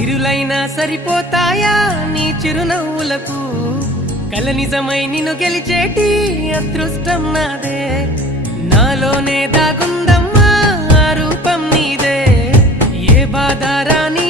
సిరులైనా సరిపోతాయా నీ చిరునవ్వులకు కల నిజమై నిన్ను గెలిచేటి అదృష్టం నాదే నాలోనే దాగుందమ్మా ఆ రూపం నీదే ఏ బాధ రాని